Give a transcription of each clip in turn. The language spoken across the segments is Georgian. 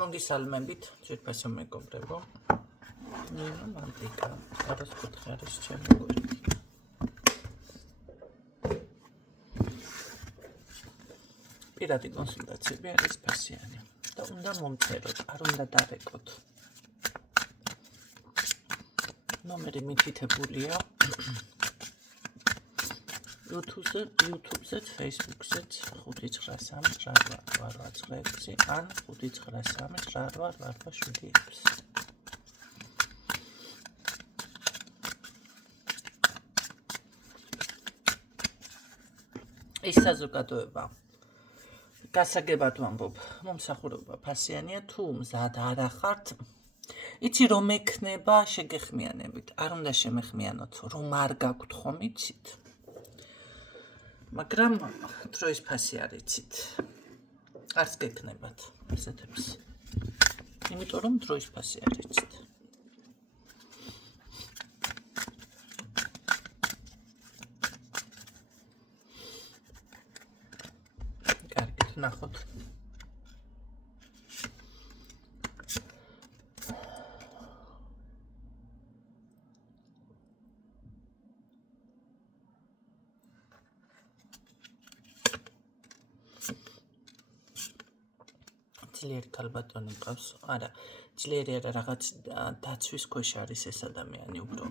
მოგისალმებით, ძვირფასო მეგობრებო. ნინო მანტიკა, არასკუთხე არის ჩემი გვერდი. პირადი კონსულტაციები არის ფასიანი და უნდა მომწეროთ, არ უნდა დარეკოთ. ნომერი მითითებულია YouTube-ზეც, Facebook-ზეც 5938886 ან 5938887. ის საზოგადოება გასაგებად ვამბობ, მომსახურება ფასიანია, თუ მზად არ ახართ, იცი რომ ექნება შეგეხმიანებით, არ უნდა შემეხმიანოთ, რომ არ გაქვთ ხომ იცით, მაგრამ დროის ფასი არ იცით, არც გექნებათ ესეთებს, იმიტომ რომ დროის ფასი არ იცით. ნახოთ. ძლიერი ქალბატონი მყავს, არა, ძლიერი არა, რაღაც დაცვის ქვეშ არის ეს ადამიანი, უფრო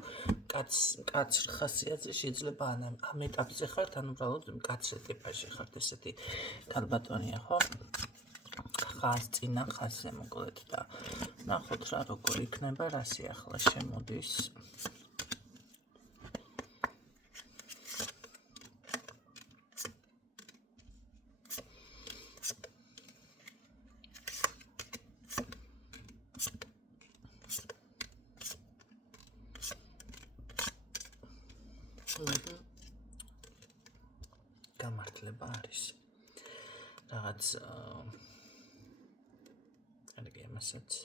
კაცრ ხასიათზე შეიძლება ამ ეტაპზე ხართ, ან უბრალოდ კაცრ ტიპაში ხართ, ესეთი ქალბატონია, ხო? ხას წინა ხასზე მოკლედ და ნახოთ რა როგორ იქნება, რა სიახლა შემოდის. გამართლება არის რაღაც კარგი ამასაც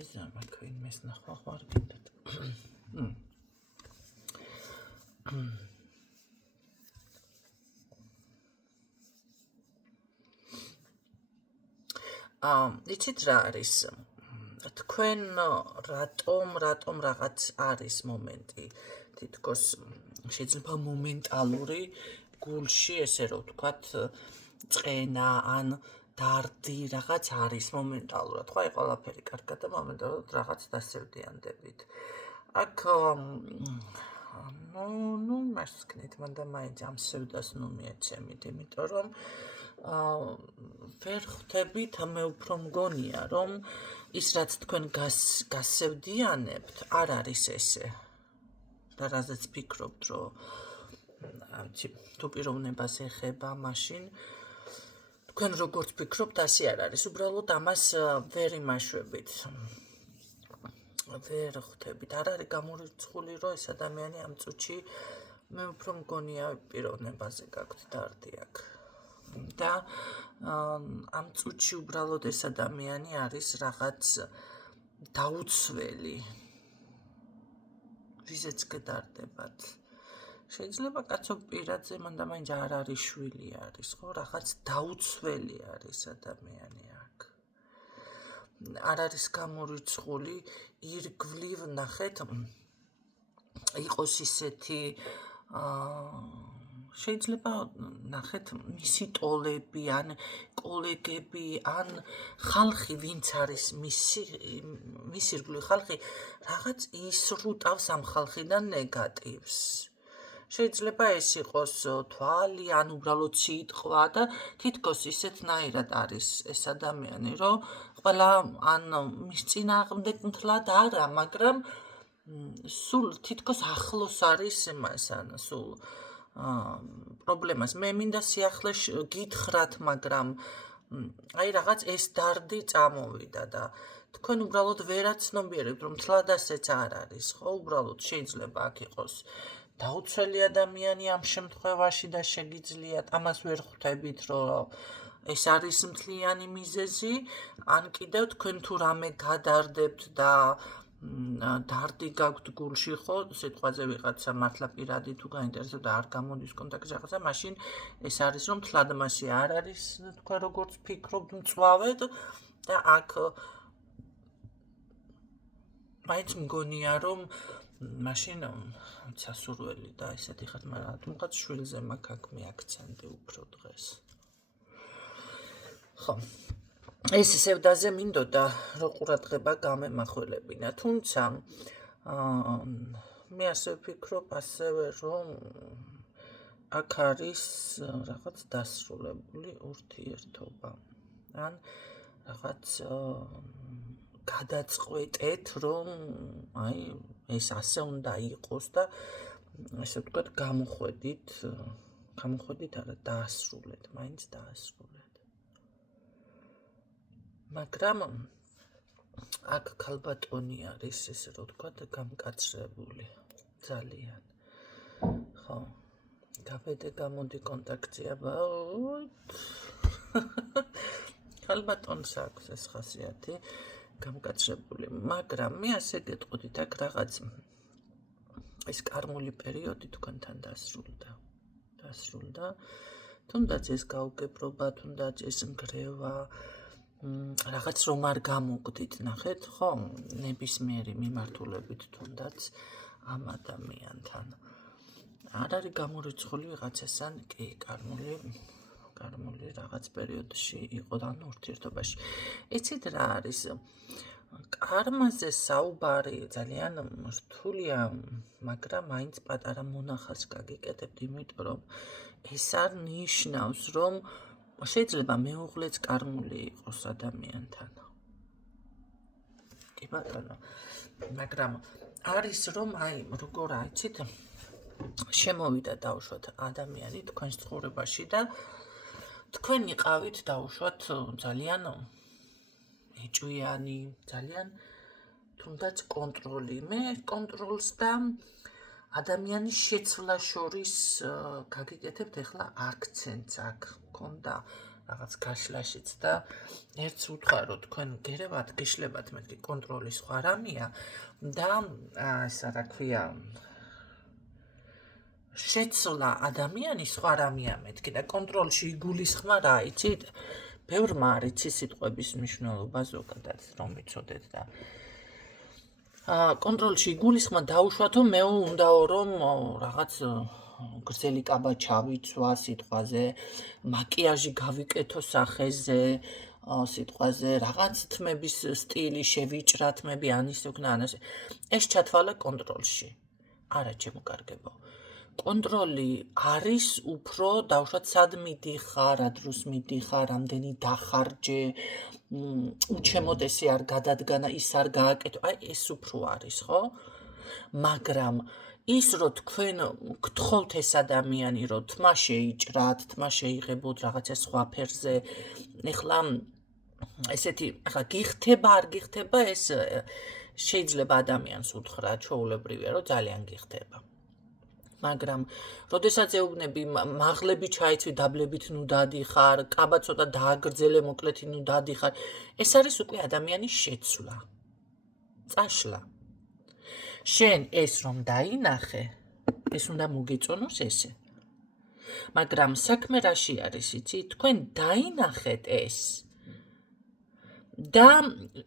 ის ამაქვინ მეს ნახვა ხარ გინდათ იცით რა არის თქვენ რატომ რაღაც არის მომენტი თითქოს შეიძლება მომენტალური გულში ესე რომ ვთქვათ წენა ან დარდი რაღაც არის მომენტალურად ხო აი ყველაფერი კარგად და მომენტალურად რაღაც დასევდიანდებით აქ ნუ მას ვქნით მანდა მაინც ამ სევდას ნუ მიეცემით იმიტომ რომ ვერ ხვდებით მე უფრო მგონია რომ ის რაც თქვენ გასევდიანებთ არ არის ესე და რაზეც ფიქრობთ რომ თუ პიროვნებას ეხება მაშინ თქვენ როგორც ფიქრობთ ასე არ არის უბრალოდ ამას ვერ იმაშვებით ვერ ხვდებით არ არის გამორიცხული რომ ეს ადამიანი ამ წუთში მე უფრო მგონია პიროვნებაზე გაქვთ დარდი აქ და ამ წუთში უბრალოდ ეს ადამიანი არის რაღაც დაუცველი ვიზეც გდარდებათ შეიძლება კაცო პირადზე მანდა მაინც არ არის შვილი არის ხო რაღაც დაუცველი არის ადამიანი აქ არ არის გამორიცხული ირგვლივ ნახეთ იყოს ისეთი შეიძლება ნახეთ მისი ტოლები ან კოლეგები ან ხალხი ვინც არის მისი ირგვლივ ხალხი რაღაც ისრუტავს ამ ხალხიდან ნეგატივს შეიძლება ეს იყოს თვალი ან უბრალოდ სიტყვა და თითქოს ისეთნაირად არის ეს ადამიანი რომ ყველა ან მის წინააღმდეგ მთლად არა მაგრამ სულ თითქოს ახლოს არის იმას ან სულ პრობლემას მე მინდა სიახლეშ გითხრათ მაგრამ აი რაღაც ეს დარდი წამოვიდა და თქვენ უბრალოდ ვერაცნობიერებთ რომ მთლად ასეც არ არის ხო უბრალოდ შეიძლება აქ იყოს დაუცველი ადამიანი ამ შემთხვევაში და შეგიძლიათ ამას ვერ ხვდებით რომ ეს არის მთლიანი მიზეზი ან კიდევ თქვენ თუ რამე გადარდებთ და დარდი გაქვთ გულში ხო სიტყვაზე ვიღაცა მართლა პირადი თუ გაინტერესებდა არ გამოდის კონტაქტში რაღაცა მაშინ ეს არის რომ თლადმაში არ არის თქვა როგორც ფიქრობთ მწვავედ და აქ მაინც მგონია რომ მაშინ სასურველი და ესეთი ხარ მაგრამ რატომღაც შვილზე მაქვს აქ მეაქცენტი უფრო დღეს ხო ეს სევდაზე მინდოდა რომ ყურადღება გამემახვილებინა თუმცა მე ასე ვფიქრობ ასევე რომ აქ არის რაღაც დასრულებული ურთიერთობა ან რაღაც გადაწყვეტეთ რომ აი ეს ასე უნდა იყოს და ესე ვთქვათ გამოხვედით არა დაასრულეთ მაინც დაასრულეთ მაგრამ აქ ქალბატონი არის ესე რომ ვთქვათ გამკაცრებული ძალიან ხო გაბედე გამოდი კონტაქტზე აბა ქალბატონს აქვს ეს ხასიათი გამკაცრებული მაგრამ მე ასე გეტყოდით აქ რაღაც ეს კარმული პერიოდი თქვენთან დასრულდა თუნდაც ეს გაუგებრობა თუნდაც ეს ნგრევა რაღაც რომ არ გამოგდით ნახეთ ხო ნებისმიერი მიმართულებით თუნდაც ამ ადამიანთან არ არის გამორიცხული ვიღაცასთან კი კარმული რაღაც პერიოდში იყო და ურთიერთობაში იცით რა არის კარმაზე საუბარი ძალიან რთულია მაგრამ მაინც პატარა მონახას გაგიკეთებთ იმიტომ რომ ეს არ ნიშნავს რომ შეიძლება მეუღლეც კარმული იყოს ადამიანთან კი ბატონო მაგრამ არის რომ აი როგორ აიცით შემოვიდა დაუშვათ ადამიანი თქვენს ცხოვრებაში და თქვენ იყავით დაუშვათ ძალიან ეჭვიანი ძალიან თუნდაც კონტროლი მე კონტროლს და ადამიანის შეცვლა შორის გაგიკეთებთ ახლა აქცენტს აქ მქონდა რაღაც გაშლაშიც და ერთს უთხრა თქვენ გერევათ გიშლებათ მეთქი კონტროლი სხვა რამეა და ესა რა ქვია შეცვლა ადამიანის სხვა რამეა მეთქი და კონტროლში იგულისხმა რა იცით ბევრმა არ იცის სიტყვების მნიშვნელობა ზოგადად რომ ვიცოდეთ და კონტროლში იგულისხმა დაუშვათო მე უნდაო რომ რაღაც გრძელი კაბა ჩავიცვა სიტყვაზე მაკიაჟი გავიკეთო სახეზე სიტყვაზე რაღაც თმების სტილი შევიჭრა თმები ან ისე ვქნა ან ასე ეს ჩათვალე კონტროლში არა ჩემო კარგებო კონტროლი არის უფრო დაუშვათ სად მიდიხარ, რა დროს მიდიხარ, რამდენი დახარჯე, უჩემოდესი არ გადადგანა, ის არ გააკეთო, აი ეს უფრო არის, ხო? მაგრამ ის რომ თქვენ გთხოვთ ეს ადამიანი რომ თმა შეიჭრათ, თმა შეიღებოთ რაღაცა სხვა ფერზე, ეხლა ესეთი, ახლა გიხდება, არ გიხდება, ეს შეიძლება ადამიანს უთხრა, ჩვეულებრივია, რომ ძალიან გიხდება. მაგრამ როდესაც ეუბნები მაღლები ჩაიცვი დაბლებით ნუ დადიხარ, კაბა ცოტა დააგრძელე მოკლეთი ნუ დადიხარ, ეს არის უკვე ადამიანის შეცვლა. წაშლა. შენ ეს რომ დაინახე, ეს უნდა მოგეწონოს ესე. მაგრამ საქმე რაში არის, იცი, თქვენ დაინახეთ ეს. და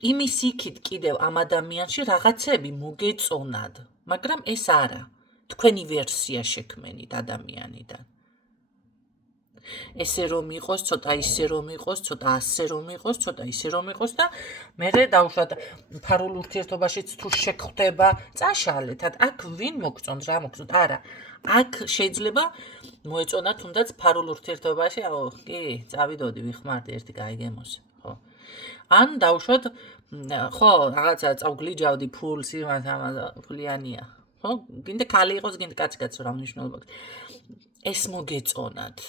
იმის იქით კიდევ ამ ადამიანში რაღაცები მოგეწონად, მაგრამ ეს არა. თქვენი ვერსია შექმენით ადამიანიდან. ესე რომ იყოს, ცოტა ისე რომ იყოს, ცოტა ასე რომ იყოს, ცოტა ისე რომ იყოს და მერე დავუშვათ ფარულ ურთიერთობაშიც თუ შეგხვდება, წაშალეთ, აქ ვინ მოგწონთ, რა მოგწონთ? არა. აქ შეიძლება მოეწონათ თუნდაც ფარულ ურთიერთობაში, აუ, კი, წავიდოდი, ვიხმარდი ერთი გაიგემოსე, ხო? ან დავუშვათ, ხო, რაღაცა წავგლიჯავდი ფულს, იმას ამას ფულიანია. ხო, გინდა ქალი იყოს, გინდა კაცი კაცო რა მნიშვნელობა აქვს. ეს მოგეწონათ.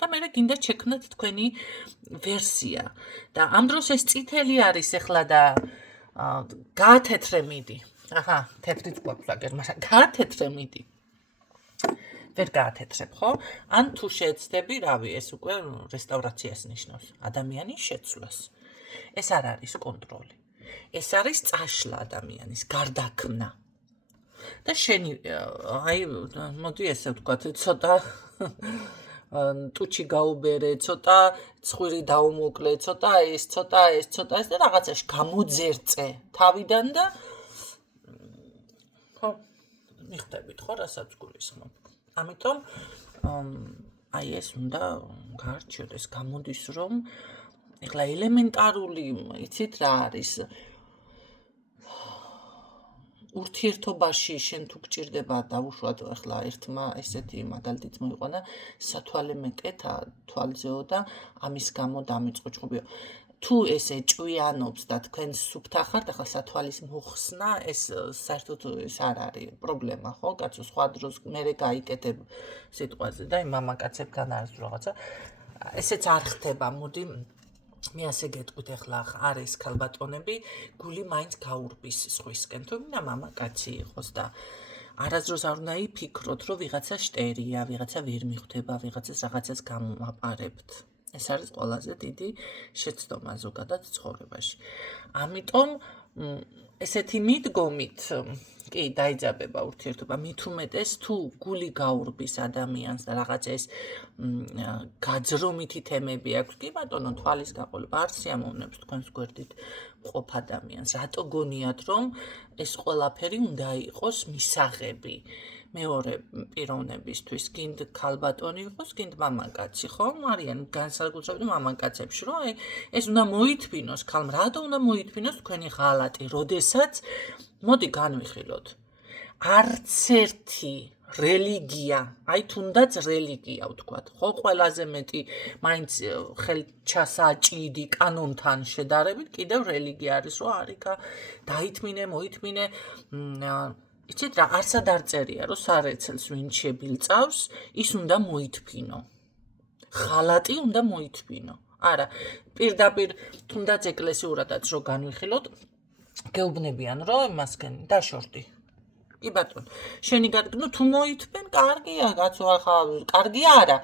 და მე გინდა შექმნათ თქვენი ვერსია. და ამ დროს ეს წითელი არის ახლა და გაათეთრე მიდი. აჰა, თეთრიც გვაქვს აგერ, მაგრამ გაათეთრე მიდი. ვერ გაათეთრებ, ხო? ან თუ შეეცდები, რავი, ეს უკვე რესტავრაციას ნიშნავს, ადამიანის შეცვლას. ეს არ არის კონტროლი. ეს არის წაშლა ადამიანის, გარდაქმნა. და შენი აი მოდი ესე ვთქვათ, ცოტა ტუჩი გაუბერე, ცოტა ცხვირი დაუმოკლე, ცოტა ეს და რაღაცაში გამოძერწე თავიდან და ხო მიხვდებით ხო რასაც გულისხმობ. ამიტომ აი ეს უნდა გაარჩიოთ, გამოდის რომ ეხლა ელემენტარული იცით რა არის ურთიერთობაში შენ თუ გჭირდება დავუშვათ ახლა ერთმა ესეთი მაგალითიც მოიყვანა სათვალე მეკეთა თვალზეო და ამის გამო დამიწყო ჭუბიო თუ ესე ჭვიანობს და თქვენ სუფთა ხართ ახლა სათვალის მოხსნა ეს საერთოდ ეს არ არის პრობლემა ხო კაცო სხვა დროს მერე გაიკეთებ სიტყვაზე და იმ მამაკაცებთან არის რაღაცა ესეც არ ხდება მოდი მე ასე გეტყვით ახლა არის ქალბატონები გული მაინც გაურბის სხვისკენ თუ მინდა მამაკაცი იყოს და არასდროს არ უნდა იფიქროთ რომ ვიღაცა შტერია ვიღაცა ვერ მიხვდება ვიღაცას რაღაცას გამაპარებთ ეს არის ყველაზე დიდი შეცდომა ზოგადად ცხოვრებაში ამიტომ ესეთი მიდგომით კი დაიძაბება ურთიერთობა მით უმეტეს თუ გული გაურბის ადამიანს და რაღაც ეს გაძრომითი თემები აქვს კი ბატონო თვალის გაყოლება არ სიამოვნებს თქვენს გვერდით მყოფ ადამიანს რატო გონიათ რომ ეს ყველაფერი უნდა იყოს მისაღები მეორე პიროვნებისთვის გინდ ქალბატონი იყოს გინდ მამაკაცი ხო არიან განსაკუთრებით მამაკაცებში რომ აი ეს უნდა მოითმინოს ქალმა რატო უნდა მოითმინოს თქვენი ღალატი როდესაც მოდი განვიხილოთ არც ერთი რელიგია აი თუნდაც რელიგია ვთქვათ ხო ყველაზე მეტი მაინც ხელჩასაჭიდი კანონთან შედარებით კიდევ რელიგია არის რომ არიქა დაითმინე მოითმინე იცით რა არსად არ წერია რომ სარეცელს ვინ შებილწავს ის უნდა მოითფინო ხალატი უნდა მოითფინო არა პირდაპირ თუნდაც ეკლესიურადაც რო განვიხილოთ გეუბნებიან რომ მასკენ დაშორდი კი ბატონო შენი გადგნო თუ მოითფენ კარგია კაცო ახლა კარგია არა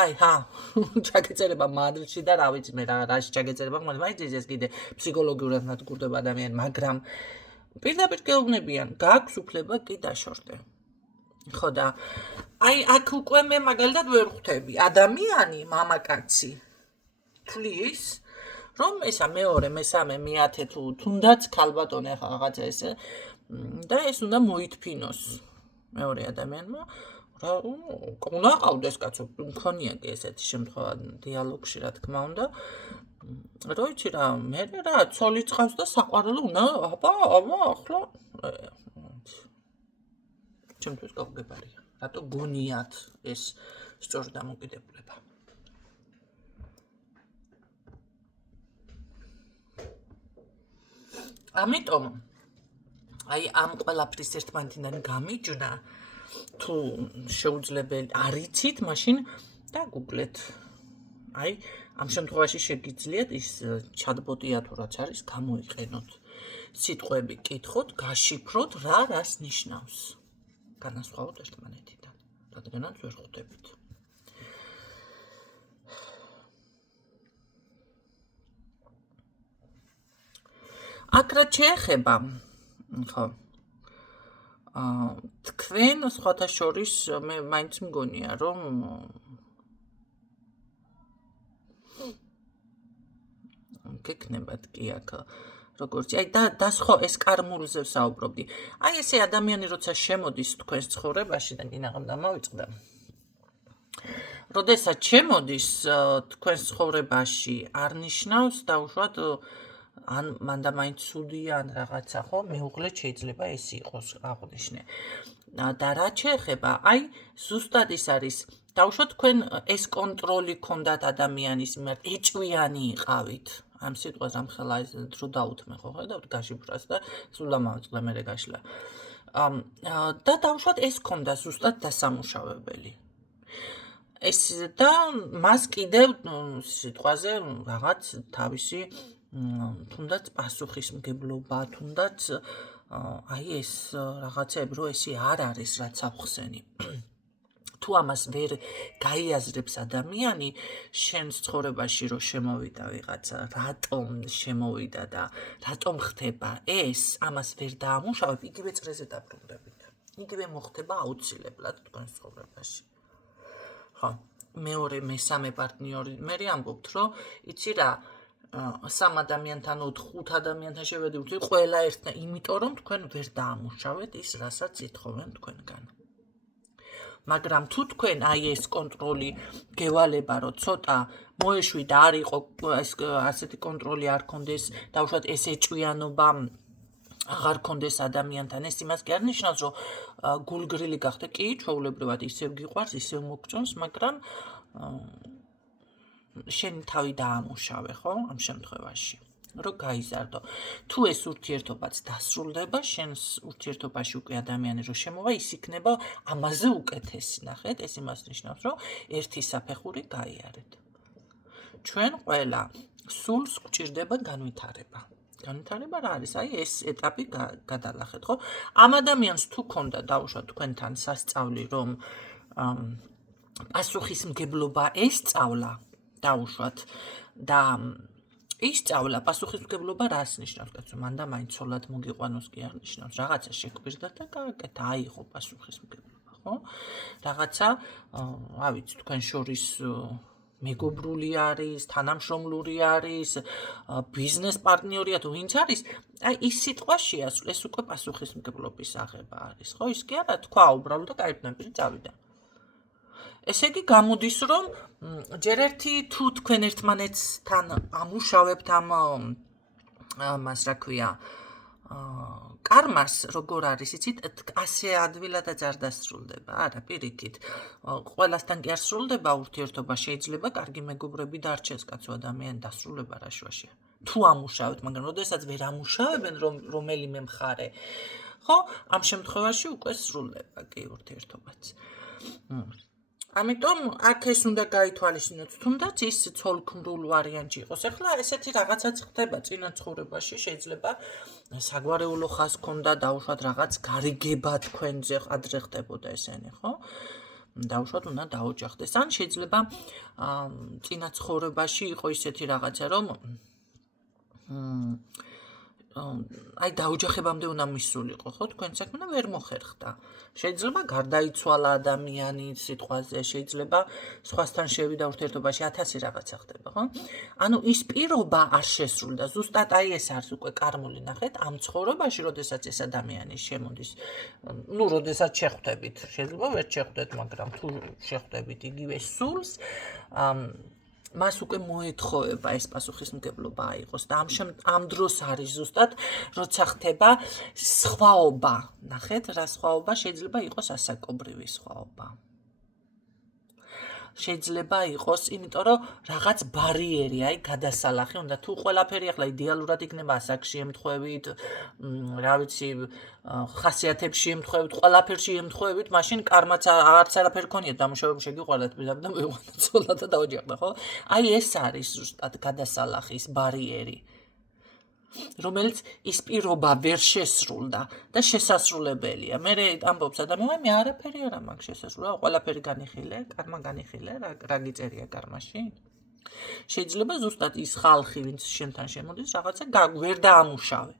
აი ჰა ჩაგეწერება მადლში და რა ვიცი მე რაში ჩაგეწერება მაგრამ ეს კიდე ფსიქოლოგიურად ნადგურდება ადამიანი მაგრამ პირდაპირ გეუბნებიან გაქვს უფლება კი დაშორდე ხო და აი აქ უკვე მე მაგალითად ვერ ხვდები ადამიანი მამაკაცი თulis რომ ესა მეორე მესამე მეათე თუ თუნდაც ქალბატონი ახლა რაღაცა ესე და ეს უნდა მოითფინოს მეორე ადამიანმა რა უნდა ყავდეს კაცო მქონია კი ესეთი შემთხვევა დიალოგში რა თქმა უნდა რო იცი რა მე რა ცოლი წავს და საყვარელი უნდა აბა ახლა ჩემთვის გავგებარია რატო გონიათ ეს სწორი დამოკიდებულება ამიტომ აი ამ ყველაფრის ერთმანეთიდან გამიჯნა თუ შეუძლებელი არ იცით მაშინ დაგუგლეთ აი ამ შემთხვევაში შეგიძლიათ ის ჩატბოტია თუ რაც არის გამოიყენოთ სიტყვები კითხოთ გაშიფროთ რა რას ნიშნავს განასხვავოთ ერთმანეთიდან რადგანაც ვერ ხვდებით აკრა შეეხება ხო თქვენ სხვათა შორის მე მაინც მგონია რომ გეკნებათ კი აქ როგორც აი და ხო ეს კარმულზე ვსაუბრობდი აი ესე ადამიანი როცა შემოდის თქვენს ცხოვრებაში და გინაღამ დამავიწყდა როდესაც შემოდის თქვენს ცხოვრებაში არ ნიშნავს დაუშვათ ან მანდა მაინც ცუდია ან რაღაცა ხო მეუღლე შეიძლება ეს იყოს აღნიშნე და რა შეეხება აი ზუსტად ის არის დაუშვათ თქვენ ეს კონტროლი ქონდათ ადამიანის მიმართ ეჭვიანი იყავით ამ სიტყვას ამ ხელა ეს დრო დაუთმე ხო ხედავთ გაშიფრას და სულ დამავიწყდა მე გაშლა და დაუშვათ ეს ქონდა ზუსტად დასამუშავებელი ეს და მას კიდევ სიტყვაზე რაღაც თავისი თუნდაც პასუხისმგებლობა თუნდაც აი ეს რაღაცები რომ ესი არ არის რაც ახსენი თუ ამას ვერ გაიაზრებს ადამიანი შენს ცხოვრებაში რომ შემოვიდა ვიღაცა, რატომ შემოვიდა და რატომ ხდება ეს, ამას ვერ დაამუშავებ, იგივე წრეზე დაბრუნდებით. იგივე მოხდება აუცილებლად თქვენს ცხოვრებაში. ხო, მეორე მესამე პარტნიორი მე ამბობთ, რომ იცი რა, სამ ადამიანთან, 5 ადამიანთან შევედით, ყველა ერთთან, იმიტომ რომ თქვენ ვერ დაამუშავეთ ის, რასაც ითხოვენ თქვენგან. მაგრამ თუ თქვენ აი ეს კონტროლი გევალება, რომ ცოტა მოეშვიდა, არ იყო ასეთი კონტროლი არ კონდეს, დაუშვათ ეს ეჭვიანობა აღარ კონდეს ადამიანთან, ეს იმას კი არ ნიშნავს, რომ გულგრილი გახდე, კი, ჩვეულებრივად ისევ გიყვარს, ისევ მოგწონს, მაგრამ შენი თავი დაამუშავე, ხო, ამ შემთხვევაში. რომ გაიზარდო. თუ ეს ურთიერთობაც დასრულდება, შენს ურთიერთობაში უკვე ადამიანი რო შემოვა, ის იქნება ამაზე უკეთესი, ნახეთ, ეს იმას ნიშნავს, რომ ერთი საფეხური გაიარეთ. ჩვენ ყველა სულს გვჭირდება განვითარება. განვითარება რა არის? აი ეს ეტაპი გადალახეთ, ხო? ამ ადამიანს თუ ქონდა დაუშვათ თქვენთან სასწავლი, რომ პასუხისმგებლობა ესწავლა, დაუშვათ და ისწავლა პასუხისმგებლობა რას ნიშნავს, კაცო, მანდა მაინც ცოლად მოგიყვანოს კი არ ნიშნავს, რაღაცა შეგვირდა და გააკეთა, აიღო პასუხისმგებლობა, ხო? რაღაცა, რა ვიცი, თქვენ შორის მეგობრული არის, თანამშრომლური არის, ბიზნეს პარტნიორია თუ ვინც არის, აი ის სიტყვა შეასრულა, ეს უკვე პასუხისმგებლობის აღება არის, ხო? ის კი არა, თქვა უბრალოდ და კაიფნებილი წავიდა. ესე იგი გამოდის, რომ ჯერ ერთი თუ თქვენ ერთმანეთთან ამუშავებთ ამას, რა ქვია, კარმას, როგორ არის, იცით, ასე ადვილადაც არ დასრულდება, არა, პირიქით. ყველასთან კი არ სრულდება ურთიერთობა, შეიძლება კარგი მეგობრები დარჩეს, კაცო, ადამიანი დასრულება რა შუაშია. თუ ამუშავებთ, მაგრამ როდესაც ვერ ამუშავებენ რომელიმე მხარე, ხო, ამ შემთხვევაში უკვე სრულდება კი ურთიერთობაც. ამიტომ აქ ეს უნდა გაითვალისწინოთ, თუნდაც ის ცოლქმრულ ვარიანტი იყოს. ეხლა ესეთი რაღაცაც ხდება წინა ცხოვრებაში, შეიძლება საგვარეულო ხაზ ქონდა, დაუშვათ რაღაც გარიგება თქვენზე ადრე ხდებოდა ესენი, ხო? დაუშვათ უნდა დაოჯახდეს. ან შეიძლება წინა ცხოვრებაში იყო ისეთი რაღაცა, რომ აი დაოჯახებამდე უნდა მისულიყო, ხო, თქვენ საქმე და ვერ მოხერხდა. შეიძლება გარდაიცვალა ადამიანი სიტყვაზე, შეიძლება სხვასთან შევიდა ურთიერთობაში 1000 რაღაცა ხდება, ხო? ანუ ის პირობა არ შესრულდა, ზუსტად აი ეს არის უკვე კარმული, ნახეთ, ამ ცხოვრებაში, როდესაც ეს ადამიანი შემოდის, ну, როდესაც შეხვდებით, შეიძლება ვერ შეხვდეთ, მაგრამ თუ შეხვდებით იგივე სულს, მას უკვე მოეთხოვება ეს პასუხისმგებლობა აიღოს და ამ დროს არის ზუსტად, როცა ხდება სხვაობა, ნახეთ, რა სხვაობა შეიძლება იყოს ასაკობრივი სხვაობა. შეიძლება იყოს, იმიტომ რომ რაღაც ბარიერი, აი, გადასალახი უნდა, თუ ყველაფერი ახლა იდეალურად იქნება ასაკში ემთხვევით, რა ვიცი, ხასიათებში ემთხვევით, ყველაფერში ემთხვევით, მაშინ კარმაც არც არაფერი ქონიათ დამუშავებული შეგიყვარდათ პირდაპირ და მივიყვანოთ ცოლად და დაოჯახდა, ხო? აი ეს არის ზუსტად გადასალახი, ის ბარიერი, რომელიც ის პირობა ვერ შესრულდა და შესასრულებელია. მე ამბობს ადამიანი, მე არაფერი არ მაქვს შესასრულა, ყველაფერი განიხილე, კარმა განიხილე, რა გიწერია კარმაში? შეიძლება ზუსტად ის ხალხი, ვინც შენთან შემოდის, რაღაცა ვერ დაამუშავე.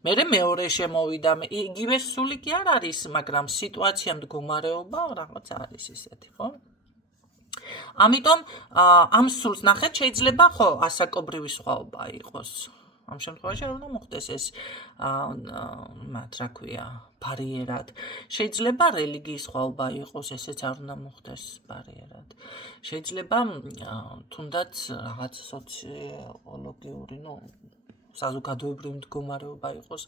მე მეორე შემოვიდა, იგივე სული კი არ არის, მაგრამ სიტუაცია, მდგომარეობა რაღაც არის ისეთი, ხო? ამიტომ ამ სულს ნახეთ, შეიძლება ხო ასაკობრივი სხვაობა იყოს. ამ შემთხვევაში არ უნდა მოხდეს ეს რა ქვია, ბარიერად. შეიძლება რელიგიის სხვაობა იყოს, ესეც არ უნდა მოხდეს ბარიერად. შეიძლება თუნდაც რაღაც სოციოლოგიური, საზოგადოებრივი მდგომარეობა იყოს,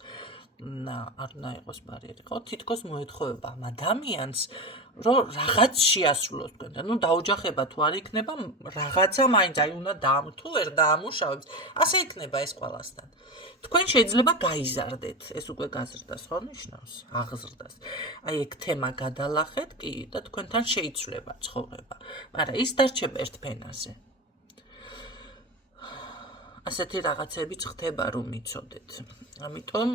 არ უნდა იყოს ბარიერი, ხო? თითქოს მოეთხოვება ამ ადამიანს, რომ რაღაც შეასრულოს თქვენთან. ნუ დაოჯახება თუ არ იქნება, რაღაცა მაინც აი უნდა თუ ვერ დაამუშავებს, ასე იქნება ეს ყველასთან. თქვენ შეიძლება გაიზარდეთ, ეს უკვე გაზრდას ხო ნიშნავს, აღზრდას. აი ეგ თემა გადალახეთ კი და თქვენთან შეიცვლება ცხოვრება, მაგრამ ის დარჩება ერთ ფენაზე. ასეთი რაღაცებიც ხდება, რომ იცოდეთ. ამიტომ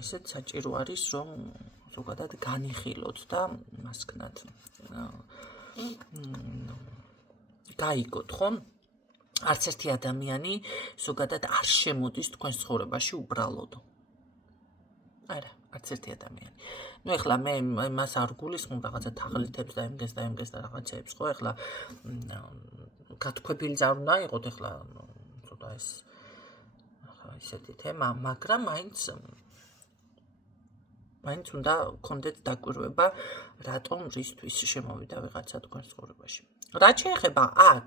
ესეც საჭირო არის, რომ ზოგადად განიხილოთ და მასკნად გაიგოთ, ხო? არც ერთი ადამიანი ზოგადად არ შემოდის თქვენს ცხოვრებაში უბრალოდ. არა, არც ერთი ადამიანი. ნუ ეხლა მე მას არ გულისხმობ რაღაცა თაღლითებს და იმგეს და რაღაცეებს, ხო? ეხლა გათქვებილი არ უნდა იყოთ ეხლა ცოტა ეს ისეთი თემა, მაგრამ მაინც უნდა გქონდეთ დაკვირვება, რატომ რისთვის შემოვიდა ვიღაცა თქვენს ცხოვრებაში. რაც შეეხება აქ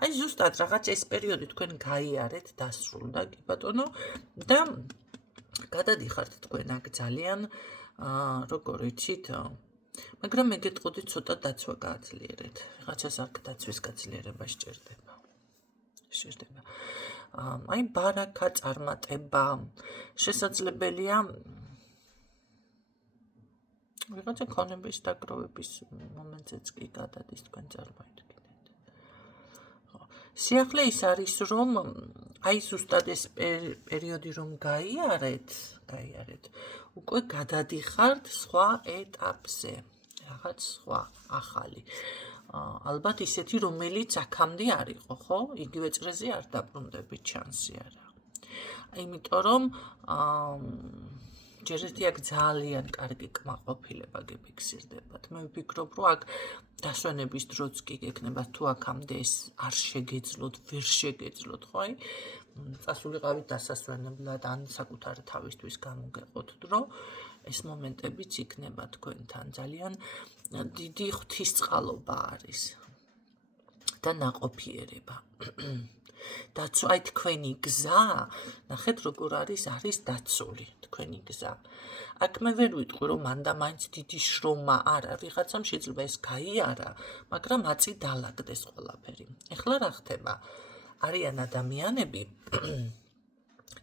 აი ზუსტად რაღაც ეს პერიოდი თქვენ გაიარეთ, დასრულდა, კი ბატონო, და გადადიხართ თქვენ აქ ძალიან როგორ იცით, მაგრამ მე გეტყოდი ცოტა დაცვა გააძლიერეთ. ვიღაცას აქ დაცვის გაძლიერება სჭირდება. აი ბარაკა, წარმატება შესაძლებელია ვიღაცა ქონების დაგროვების მომენტზეც კი გადადის თქვენ წარმოიდგინეთ. სიახლე ის არის, რომ აი ზუსტად ეს პერიოდი რომ გაიარეთ, უკვე გადადიხართ სხვა ეტაპზე, რაღაც სხვა ახალი. ალბათ ისეთი, რომელიც აქამდე არ იყო, ხო? იგივე წრეზე არ დაბრუნდებით, შანსი არა. იმიტომ რომ ჯერ ერთი აქ ძალიან კარგი კმაყოფილება გიფიქსირდებათ. მე ვფიქრობ, რომ აქ დასვენების დროც კი გექნებათ, თუ აქამდე ეს არ შეგეძლოთ, ვერ შეგეძლოთ, ხო? აი წასულიყავით დასასვენებლად, ან საკუთარი თავისთვის გამოგეყოთ დრო, ეს მომენტებიც იქნება თქვენთან. ძალიან დიდი ღვთისწყალობა არის და ნაყოფიერება. დაცვა, აი თქვენი გზა, ნახეთ როგორ არის დაცული თქვენი გზა. აქ მე ვერ ვიტყვი, რომ მანდა მაინც დიდი შრომა არა, ვიღაცამ შეიძლება ეს გაიარა, მაგრამ აწი დაალაგდეს ყველაფერი. ეხლა რა ხდება? არიან ადამიანები,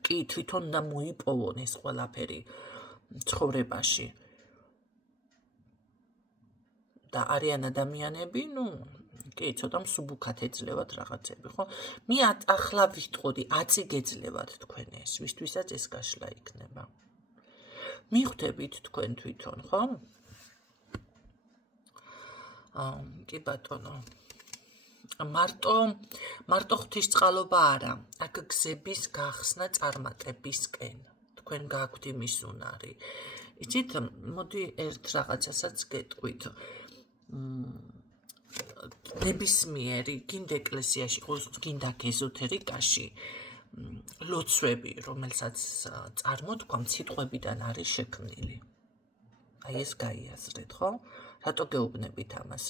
კი თვითონ და მოიპოვონ ეს ყველაფერი ცხოვრებაში. და არიან ადამიანები, კი, ცოტა მსუბუქად ეძლევათ რაღაცები, ხო? მე ახლა ვიტყოდი, აწი გეძლევათ თქვენ ეს, ვისთვისაც ეს გაშლა იქნება. მიხვდებით თქვენ თვითონ, ხო? კი ბატონო. მარტო ღვთისწყალობა არა, აქ გზების გახსნა წარმატებისკენ. თქვენ გაქვთ იმის უნარი. იცით, მოდი ერთ რაღაცასაც გეტყვით. ნებისმიერი, გინდა ეკლესიაში იყოს, გინდა ეზოთერიკაში, ლოცვები, რომელსაც წარმოთქვამთ, სიტყვებიდან არის შექმნილი. აი ეს გაიაზრეთ, ხო? რატო გეუბნებით ამას?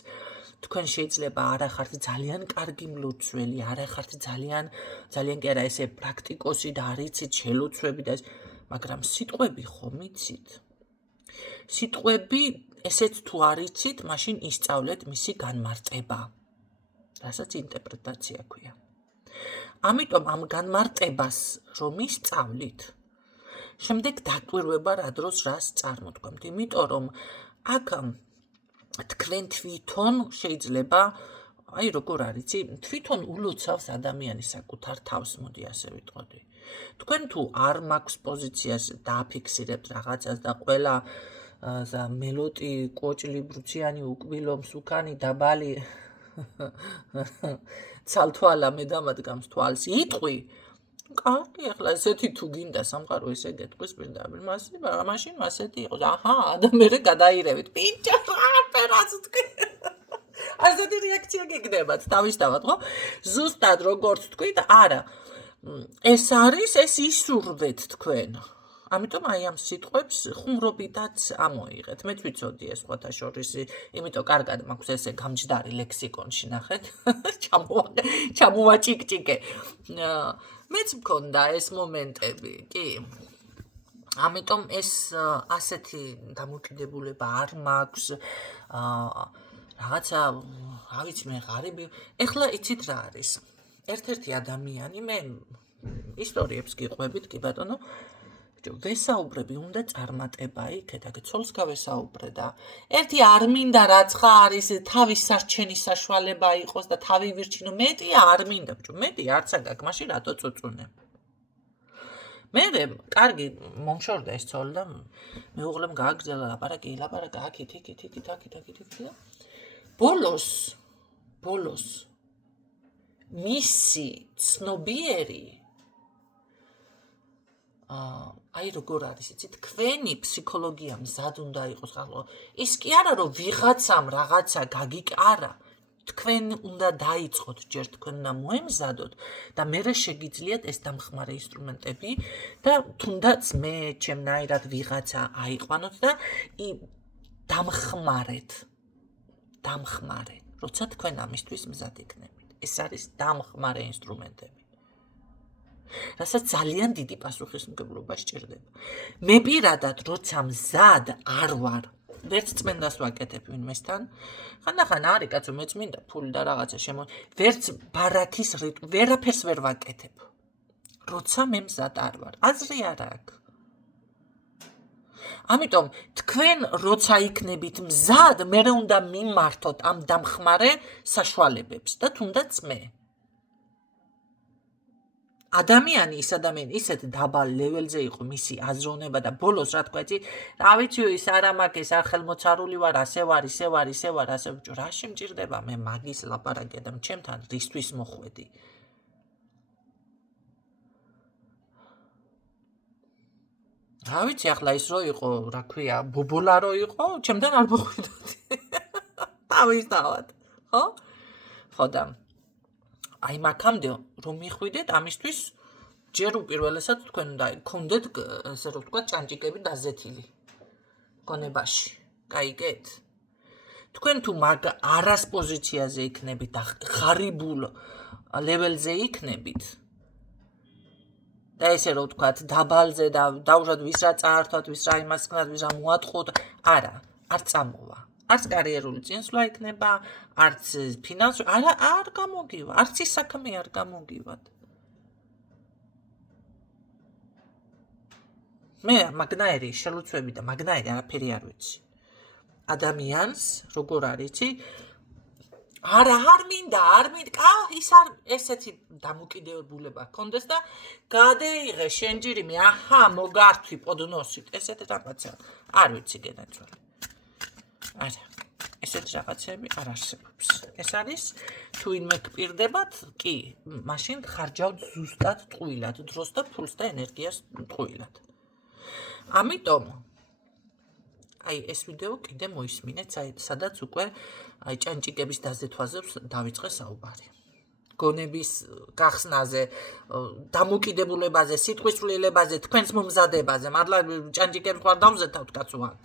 თქვენ შეიძლება არ ახართ ძალიან კარგი მლოცველი, არ ახართ ძალიან კი არა ესე პრაქტიკოსი და არ იცით შელოცვები და ეს, მაგრამ სიტყვები ხომ იცით? სიტყვები ესეც თუ არ იცით, მაშინ ისწავლეთ მისი განმარტება, რასაც ინტერპრეტაცია ქვია. ამიტომ ამ განმარტებას რომ ისწავლით, შემდეგ დაკვირვება რა დროს რას წარმოთქვამთ, იმიტომ რომ აქ თქვენ თვითონ შეიძლება, აი როგორ არის, თვითონ ულოცავს ადამიანი საკუთარ თავს, მოდი ასე ვიტყოდი. თქვენ თუ არ მაქვს პოზიციას დააფიქსირებთ რაღაცას და ყველა მელოტი, კოჭლი, ბრუციანი, უკბილო, მსუქანი, დაბალი, ცალთვალა მე დამადგამს თვალს, იტყვი, კარგი, ახლა ესეთი თუ გინდა სამყარო ესე გეტყვის პირდაპირ, მაშინ ასეთი იყოს, აჰა, და მერე გადაირევით, პინჭა, რას თქვი? ასეთი რეაქცია გიგდებათ, თავისთავად, ხო? ზუსტად როგორც თქვით, არა, ეს არის, ეს ისურვეთ თქვენ. ამიტომ აი ამ სიტყვებს ხუმრობითაც ამოიღეთ. მეც ვიცოდი ეს სხვათა შორის, იმიტომ კარგად მაქვს ესე გამჯდარი ლექსიკონში, ნახეთ, ჩამოვაჭიკჭიკე. მეც მქონდა ეს მომენტები, კი. ამიტომ ეს ასეთი დამოკიდებულება არ მაქვს, რაღაცა, რა ვიცი მე ღარიბი. ეხლა იცით რა არის? ერთ-ერთი ადამიანი, მე ისტორიებს გიყვებით, კი ბატონო, ვესაუბრები, უნდა წარმატება იქეთ, აქ ცოლს გავესაუბრე და ერთი არ მინდა რაც ხა არის თავის სარჩენის საშუალება იყოს და თავი ვირჩინო, მეტი არ მინდა, მეტი არც აგაკ, მაშინ რატო წუწუნებ? მე კარგი მომშორდა ეს ცოლი და მეუღლემ გააგრძელა ლაპარაკი აქ და ბოლოს მისი ცნობიერი აი როგორ არის იცი თქვენი ფსიქოლოგია მზად უნდა იყოს ხალხო ის კი არა რომ ვიღაცამ რაღაცა გაგიკარა თქვენ უნდა დაიწყოთ ჯერ თქვენ უნდა მოემზადოთ და მერე შეგიძლიათ ეს დამხმარე ინსტრუმენტები და თუნდაც მე ჩემნაირად ვიღაცა აიყვანოთ და დამხმარეთ როცა თქვენ ამისთვის მზად იქნებით ეს არის დამხმარე ინსტრუმენტები რასაც ძალიან დიდი პასუხისმგებლობა სჭირდება მე პირადად როცა მზად არ ვარ ვერც წმენდას ვაკეთებ ვინმესთან ხანდახან არის კაცო მეც მინდა ფული და რაღაცა ვერც ბარათის ვერაფერს ვერ ვაკეთებ როცა მე მზად არ ვარ აზრი არ აქვს ამიტომ თქვენ როცა იქნებით მზად მე უნდა მიმართოთ ამ დამხმარე საშუალებებს და თუნდაც მე ადამიანი ისეთ დაბალ ლეველზე იყო მისი აზროვნება და ბოლოს რა თქვა იცი რა ვიცი ის არ ამაკეს არ ხელმოცარული ვარ ასე ვარ ისე ვარ რაში მჭირდება მე მაგის ლაპარაკია და ჩემთან რისთვის მოხვედი რა ვიცი ახლა ის რო იყო რა ქვია ბობოლა რო იყო ჩემთან არ მოხვიდოდი თავისთავად ხო და აი მაგამდე რომ მიხვიდეთ ამისთვის ჯერ უპირველესად თქვენ უნდა გქონდეთ ესე რომ ვთქვა ჭანჭიკები დაზეთილი გონებაში გაიგეთ თქვენ თუ მაგ არას პოზიციაზე იქნებით და ღარიბულ ლეველზე იქნებით და ესე რომ ვთქვათ დაბალზე და დაუშვათ ვის რა წაართვათ ვის რა იმას ქნათ ვის რა მოატყოთ არა არ წამოვა არც კარიერული წინსვლა იქნება, არც ფინანსური, არ გამოგივა, არც ის საქმე არ გამოგივათ. მე მაგნაირი შელუცვები და მაგნაირი არაფერი არ ვიცი. ადამიანს როგორ არის იცი? არ მინდა, ის არ ესეთი დამოკიდებულება გქონდეს და გადეიღე შენ ჯირიმი, აჰა, მოგართვი პოდნოსით, ესეთი რაღაცა. არ ვიცი გენაცვალე. არა, ესეთი რაღაცები არ არსებობს. ეს არის თუ ვინმე გპირდებათ, კი, მაშინ ხარჯავთ ზუსტად ტყუილად, დროს და ფულს და ენერგიას ტყუილად. ამიტომ აი ეს ვიდეო კიდე მოისმინეთ, სადაც უკვე აი ჭანჭიკების დაზეთვაზე დავიწყე საუბარი. გონების გახსნაზე, დამოკიდებულებაზე, სიტყვის ცვლილებაზე, თქვენს მომზადებაზე, მართლა ჭანჭიკებს ხარ დავზეთავთ კაცო აქ.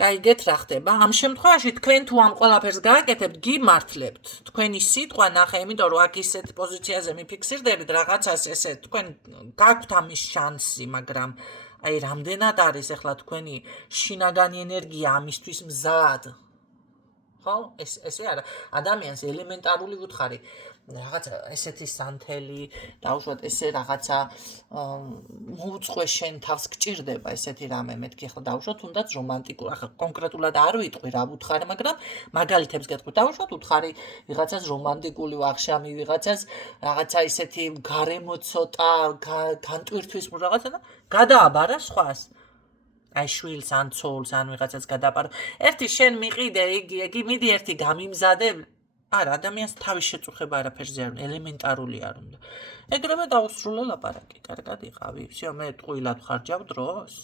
გაიგეთ რა ხდება? ამ შემთხვევაში თქვენ თუ ამ ყველაფერს გააკეთებთ, გიმართლებთ. თქვენი სიტყვა ნახე, იმიტომ რომ აქ ისეთ პოზიციაზე მიფიქსირდებით რაღაცას ესე თქვენ გაქვთ ამის შანსი, მაგრამ აი რამდენად არის ახლა თქვენი შინაგანი ენერგია ამისთვის მზად? ხო? ესე არა. ადამიანს ელემენტარული ვუთხარი, რაღაცა ესეთი სანთელი, დაუშვათ ესე რაღაცა მოუწყვე შენ თავს გჭირდება ესეთი რამე, მეთქი ახლა დაუშვათ თუნდაც რომანტიკულ, ახლა კონკრეტულად არ ვიტყვი რა ვუთხარი, მაგრამ მაგალითებს გეტყვი, დაუშვათ ვუთხარი ვიღაცას რომანტიკული ვახშამი, ვიღაცას რაღაცა ისეთი გარემო ცოტა განტვირთვის რაღაცა და გადააბარა სხვას. აი შვილს ან ცოლს ან ვიღაცას გადააბარა. ერთი შენ მიყიდე იგი მიდი ერთი გამიმზადე. არა, ადამიანს თავის შეწუხება არაფერზე არ უნდა, ელემენტარული არ უნდა. ეგრევე დაუსრულე ლაპარაკი, კარგად იყავი. всё, მე ტყუილად ხარჯავ დროს.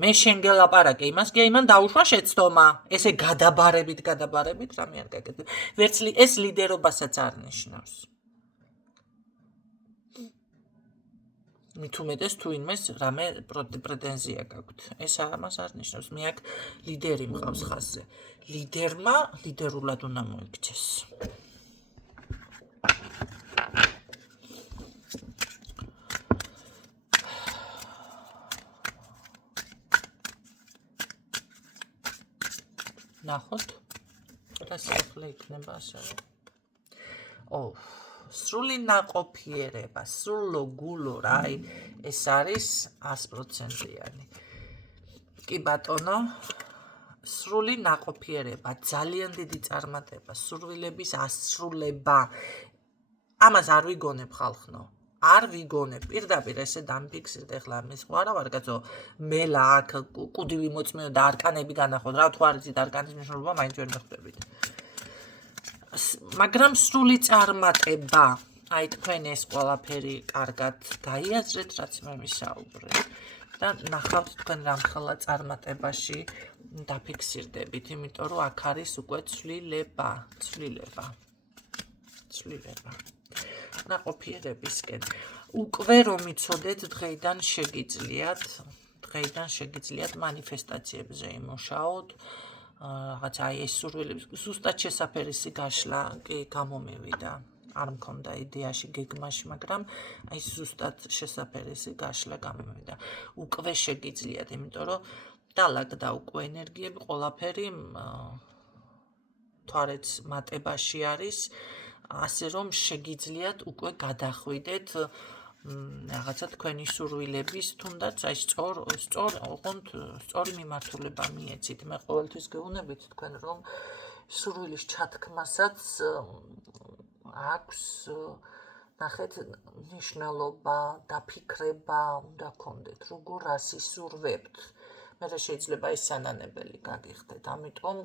მე შენ გელაპარაკე, იმას გეიმან დაუშვა შეცდომა. ესე გადაბარებით რამე არ გაკეთებ. ვერც ეს ლიდერობასაც არ ნიშნავს. მით უმეტეს თუ ინმეს რამე პრეტენზია გაქვთ. ეს ამას არ ნიშნავს. მე აქ ლიდერი მყავს ხაზზე. ლიდერმა ლიდერულად უნდა მოიქცეს. ნახოთ. რა სახლი იქნება ასევე. სრული ნაყოფიერება, სრულო გულო რა, ეს არის 100%-იანი. კი ბატონო, სრული ნაყოფიერება, ძალიან დიდი წარმატება, სურვილების ასრულება. ამას არ ვიგონებ ხალხნო. არ ვიგონებ. პირდაპირ ესე დამიფიქსირდე ახლა ამის ხო არა ვარ კაცო მელა აქ კუდი ვიმოწმეო და არკანები განახოთ. რა თუ არ იცით არკანის მნიშვნელობა მაინც ვერ მეხვდებით. მაგრამ სრული წარმატება აი თქვენ ეს ყველაფერი კარგად გაიაზრეთ რაც მე ვისაუბრე და ნახავთ თქვენ რამხელა წარმატებაში დაფიქსირდებით, იმიტომ რომ აქ არის უკვე ცვლილება. ნაყოფიერებისკენ. უკვე რომ იცოდეთ დღეიდან შეგიძლიათ მანიფესტაციებზე იმუშაოთ. რაღაცა აი ეს სურვილები ზუსტად შესაფერისი გაშლა კი გამომივიდა. არ მქონდა იდეაში გეგმაში, მაგრამ აი ზუსტად შესაფერისი გაშლა გამომივიდა. უკვე შეგიძლიათ, იმიტომ რომ დალაგდა უკვე ენერგიები, ყველაფერი თვარეც მატებაში არის, ასე რომ შეგიძლიათ უკვე გადახვიდეთ რაღაცა თქვენი სურვილების, თუნდაც აი სწორი მიმართულება მიეცით. მე ყოველთვის გეუბნებით თქვენ, რომ სურვილის ჩათქმასაც აქვს ნახეთ ნიშნულობა, დაფიქრება უნდა გქონდეთ, როგორ ასისურვებთ. მე შეიძლება ეს სანანებელი გაგიხდეთ, ამიტომ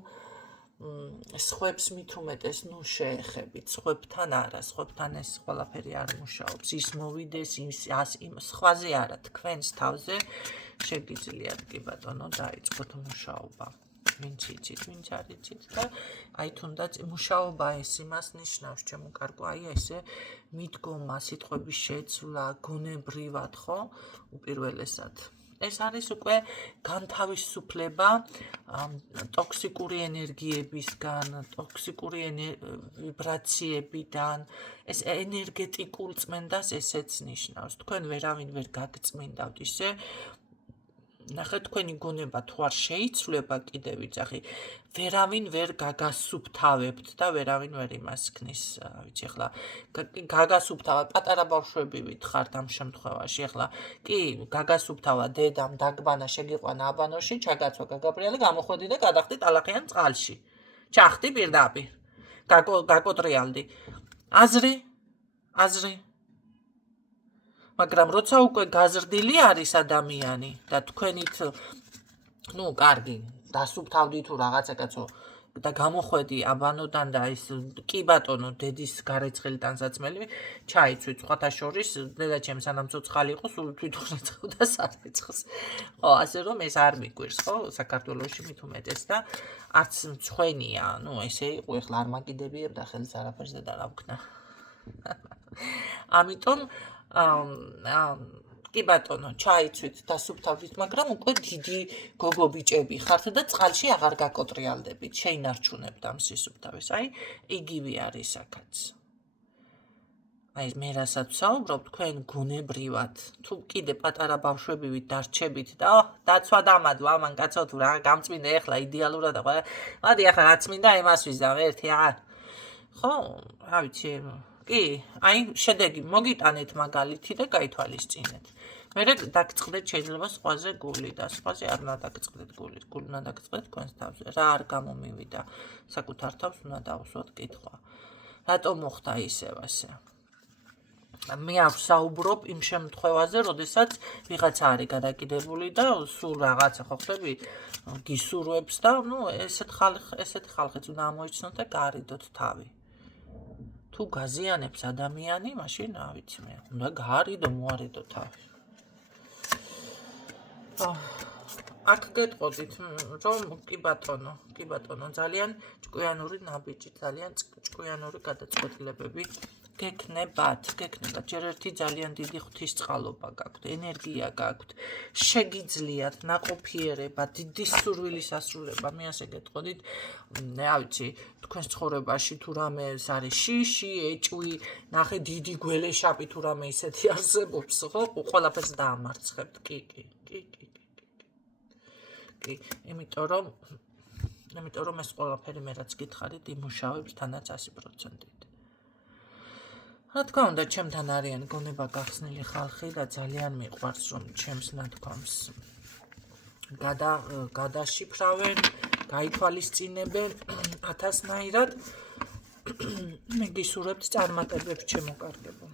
სხვებს მით უმეტეს ნუ შეეხებით, სხვებთან არა, სხვებთან ეს ყველაფერი არ მუშაობს, ის მოვიდეს, იმ სხვაზე არა, თქვენს თავზე შეგიძლიათ კი ბატონო დაიწყოთ მუშაობა. ვინც იცით, ვინც არ იცით და აი თუნდაც მუშაობა ეს იმას ნიშნავს, ჩემო კარგო, აი ესე მიდგომა, სიტყვების შეცვლა, გონებრივად, ხო, უპირველესად. ეს არის უკვე განთავისუფლება ტოქსიკური ენერგიებისგან, ტოქსიკური ვიბრაციებიდან, ეს ენერგეტიკულ წმენდას ესეც ნიშნავს. თქვენ ვერავინ ვერ გაგწმინდავთ ისე, ნახეთ თქვენი გონება თუ არ შეიცვლება კიდევ ვიძახი, ვერავინ ვერ გაგასუფთავებთ და ვერავინ ვერ იმას ქნის, ვიცი ახლა გაგასუფთავა პატარა ბავშვები ვითხართ ამ შემთხვევაში, ახლა კი გაგასუფთავა დედამ დაგბანა შეგიყვანა აბანოში, ჩაგაცვა გაგაბრიალი, გამოხვედი და გადახდი ტალახიან წყალში. ჩახდი პირდაპირ. გაკოტრიალდი. აზრი მაგრამ როცა უკვე გაზრდილი არის ადამიანი და თქვენით ნუ კარგი დასუფთავდი თუ რაღაცა კაცო და გამოხვედი აბანოდან და ის კი ბატონო დედის გარეცხელი ტანსაცმელი ჩაიცვით სხვათა შორის დედაჩემ სანამ ცოცხალი იყო სულ თვითონ ეწყობდა სარეცხს. ხო, ასე რომ ეს არ მიგვირს, ხო, საქართველოში მით უმეტეს და არც მცხვენია, ნუ ესე იყო, ეხლა არ მაგიდებიებ და ხელს არაფერს და რა ვქნა. ამიტომ კი ბატონო, ჩაიცვით და სუფთავდით, მაგრამ უკვე დიდი გოგო ბიჭები ხართ და წყალში აღარ გაკოტრიალდებით, შეინარჩუნებთ ამ სისუფთავეს. აი, იგივე არის აქაც. აი, მე რასაც ვსაუბრობ, თქვენ გონებრივად, თუ კიდე პატარა ბავშვებივით დარჩებით და დაცვა დამადვა, ამან კაცო თუ რა გამწმინდა ეხლა იდეალურად და ყველა, მოდი ახლა რაც მინდა იმას ვიზამ ერთი ხო, რა ვიცი, კი, აი შედეგი მოგიტანეთ მაგალითი და გაითვალისწინეთ. მერე დაგწყდეთ შეიძლება სხვაზე გული და სხვაზე არ უნდა დაგწყდეთ გული უნდა დაგწყდეთ თქვენს თავზე. რა არ გამომივიდა, საკუთარ თავს უნდა დავუსვათ კითხვა. რატომ მოხდა ისევ ასე? მე არ ვსაუბრობ იმ შემთხვევაზე, როდესაც ვიღაცა არის გადაკიდებული და სულ რაღაცა ხო ხდები გისურვებს და ნუ ესეთ ხალხიც უნდა ამოიცნოთ და გაარიდოთ თავი. თუ გაზიანებს ადამიანი, მაშინ რა ვიცი მე, უნდა გაარიდო, მოარიდო თავი. აქ გეტყოდით, რომ კი ბატონო, ძალიან ჭკვიანური ნაბიჯი, ძალიან ჭკვიანური გადაწყვეტილებები გექნებათ, ჯერ ერთი ძალიან დიდი ღვთისწყალობა გაქვთ, ენერგია გაქვთ, შეგიძლიათ ნაყოფიერება, დიდი სურვილის ასრულება, მე ასე გეტყოდით, რა ვიცი, თქვენს ცხოვრებაში თუ რამე არის შიში, ეჭვი, ნახე დიდი გველეშაპი თუ რამე ისეთი არსებობს, ხო, ყველაფერს დაამარცხებთ, კი, იმიტომ რომ ეს ყველაფერი მე რაც გითხარით, იმუშავებს თანაც 100%. რა თქმა უნდა, ჩემთან არიან გონება გახსნილი ხალხი და ძალიან მიყვარს, რომ ჩემს ნათქვამს გადაშიფრავენ, გაითვალისწინებენ 1000-ნაირად მე გისურვებთ წარმატებებს ჩემო კარგებო.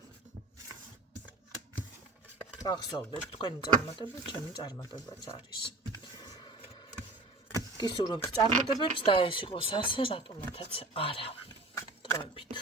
გახსოვდეთ თქვენი წარმატება ჩემი წარმატებაც არის. გისურვებთ წარმატებებს და ეს იყოს ასე რატომათაც არა. დროებით.